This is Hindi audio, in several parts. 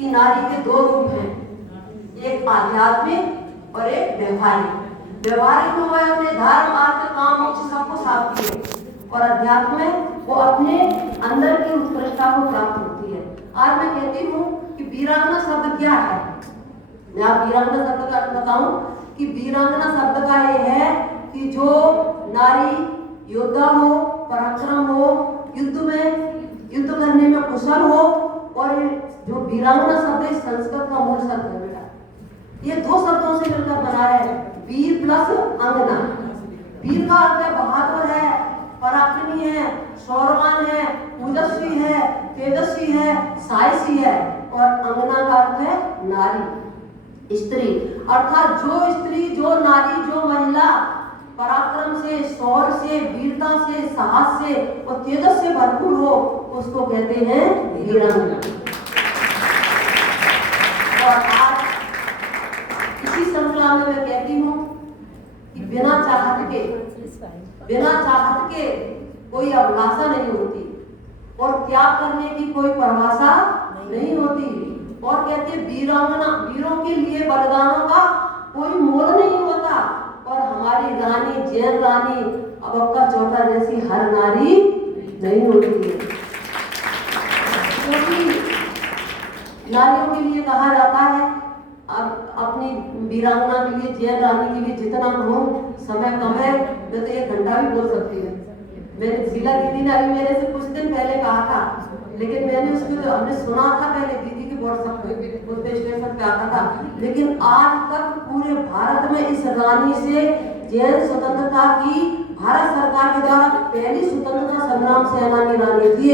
कि नारी के दो रूप हैं, एक आध्यात्मिक और एक व्यवहारिक। व्यवहारिक में वह अपने धर्म अर्थ काम मोक्ष सबको साधती है और अध्यात्म में वो अपने अंदर की उत्कृष्टता को प्राप्त होती है। आज मैं कहती हूँ कि वीरांगना शब्द क्या है। मैं आप वीरांगना शब्द का अर्थ बताऊं कि वीरांगना शब्द का ये है कि जो नारी योद्धा हो, पराक्रम हो, युद्ध करने में कुशल हो। और जो वीरांगना शब्द है संस्कृत का मूल शब्द है बेटा, ये दो शब्दों से मिलकर बना है, वीर प्लस अंगना। वीर का अर्थ है बहादुर है, पराक्रमी है, शौर्यवान है, ओजस्वी है, तेजस्वी है, साहसी है। और अंगना का अर्थ है नारी, स्त्री। अर्थात जो स्त्री, जो नारी, जो महिला पराक्रम से, शौर्य से, वीरता से, साहस से और तेजस से भरपूर हो, उसको कहते हैं वीरांगना। और आज इसी श्रृंखला में मैं कहती हूँ कि बिना चाहत के कोई अभिलाषा नहीं होती और त्याग करने की कोई परिभाषा नहीं होती। और कहते वीरांगना, वीरों के लिए बलिदानों का कोई मोल नहीं होता। और हमारी रानी, जैन रानी अबक्का चौटा जैसी हर नारी नहीं होती है, क्योंकि नारियों के लिए कहा जाता है, अब अपनी वीरांगना के लिए, जैन रानी के लिए जितना कहूँ समय कम है, मैं तो 1 घंटा भी बोल सकती हूँ। मैंने शीला दीदी ने अभी मेरे से कुछ दिन पहले कहा था, लेकिन मैंने उसको हमने सुना था पहले दीदी के व्हाट्सएप पे, उस स्टेशन पे आता था। लेकिन आज तक पूरे भारत में इस रानी से जैन स्वतंत्रता की भारत सरकार के द्वारा पहली स्वतंत्रता संग्राम सेनानी रानी थी।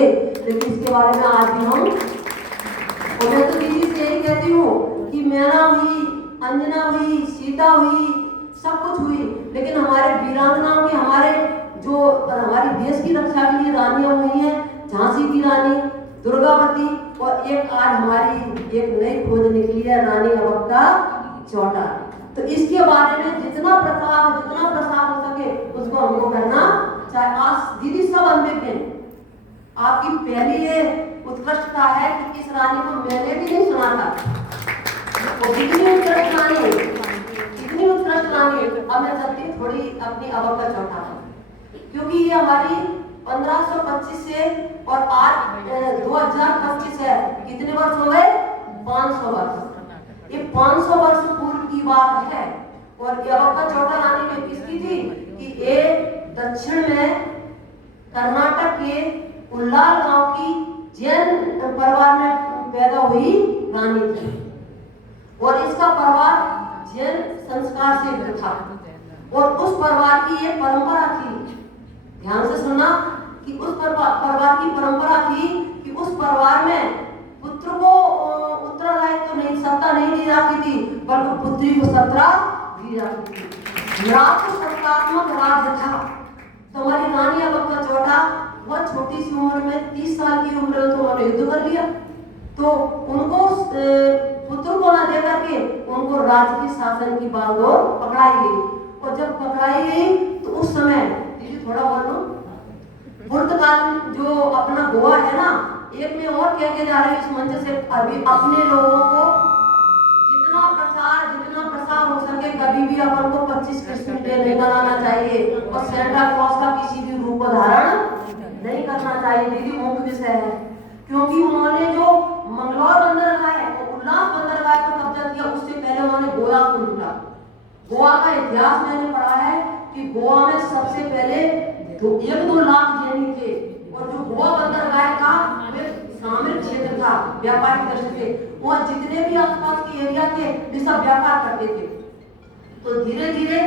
लेकिन इसके बारे में आज भी हम, और मैं तो दीदी से यही कहती हूँ कि मैना हुई, अंजना हुई, सीता हुई, सब कुछ हुई, लेकिन हमारे वीरांगनाओं के, हमारी देश की रक्षा के लिए रानियां हुई हैं, झांसी की रानी, दुर्गावती, और एक आज हमारी एक नई खोज निकली है, रानी अबक्का चौटा। तो इसके बारे में जितना प्रसार हो सके उसको हमको करना चाहिए। आज दीदी सब अनभिज्ञ हैं। आपकी पहली ये उत्कृष्टता है कि इस रानी को मैंने भी नहीं सुना था। वो कितनी उत्कृष्ट रानी है, कितनी उत्कृष्ट रानी है। अब मैं चलती थोड़ी अपनी अबक्का चौटा, क्योंकि ये हमारी 1525 से और आज 2025 है, कितने वर्ष हो गए? 500 वर्ष। ये 500 वर्ष पूर्व की बात है। और ये अबक्का चौटा रानी में किसकी थी कि ये दक्षिण में कर्नाटक के उल्लाल गांव की जैन परिवार में पैदा हुई रानी थी। और इसका परिवार जैन संस्कार से युक्त था और उस परिवार की ये परंपरा थी, ध्यान से सुनना, कि उस परिवार की परंपरा थी कि उस परिवार में पुत्र को उत्तरदायित्व तो नहीं, सत्ता नहीं दी जाती थी, बल्कि पुत्री को सत्ता दी जाती थी। सत्तात्मक राज्य था। तो हमारी रानी अबक्का चौटा बहुत छोटी सी उम्र में, 30 साल की उम्र में तो उन्होंने युद्ध कर लिया। तो उनको पुत्र को ना दे करके उनको राज्य के शासन की बागडोर पकड़ाई गई। और जब पकड़ाई गई तो उस समय, दीदी थोड़ा बोलो, पुर्तगाल जो अपना गोवा है ना, एक में और कह के जा रहे हैं इस मंच से, अभी अपने लोगों को जितना प्रसार हो सके, कभी भी अपन को 25 क्रिसमस डे नहीं मनाना चाहिए और सेंटा क्लॉज का किसी भी रूप को धारण नहीं करना चाहिए। दीदी मुख्य विषय है, क्योंकि उन्होंने जो मंगलौर बंदरगाह है, उल्लास बंदरगाह पर कब्जा किया, उससे पहले उन्होंने गोवा को लूटा। गोवा का इतिहास मैंने पढ़ा है कि गोवा में सबसे पहले 1-2 लाख जैनी थे, और जो गोवा बंदरगाह का सामरिक क्षेत्र था व्यापारिक दृष्टि से, और जितने भी आसपास के एरिया थे वे सब व्यापार करते थे। तो धीरे धीरे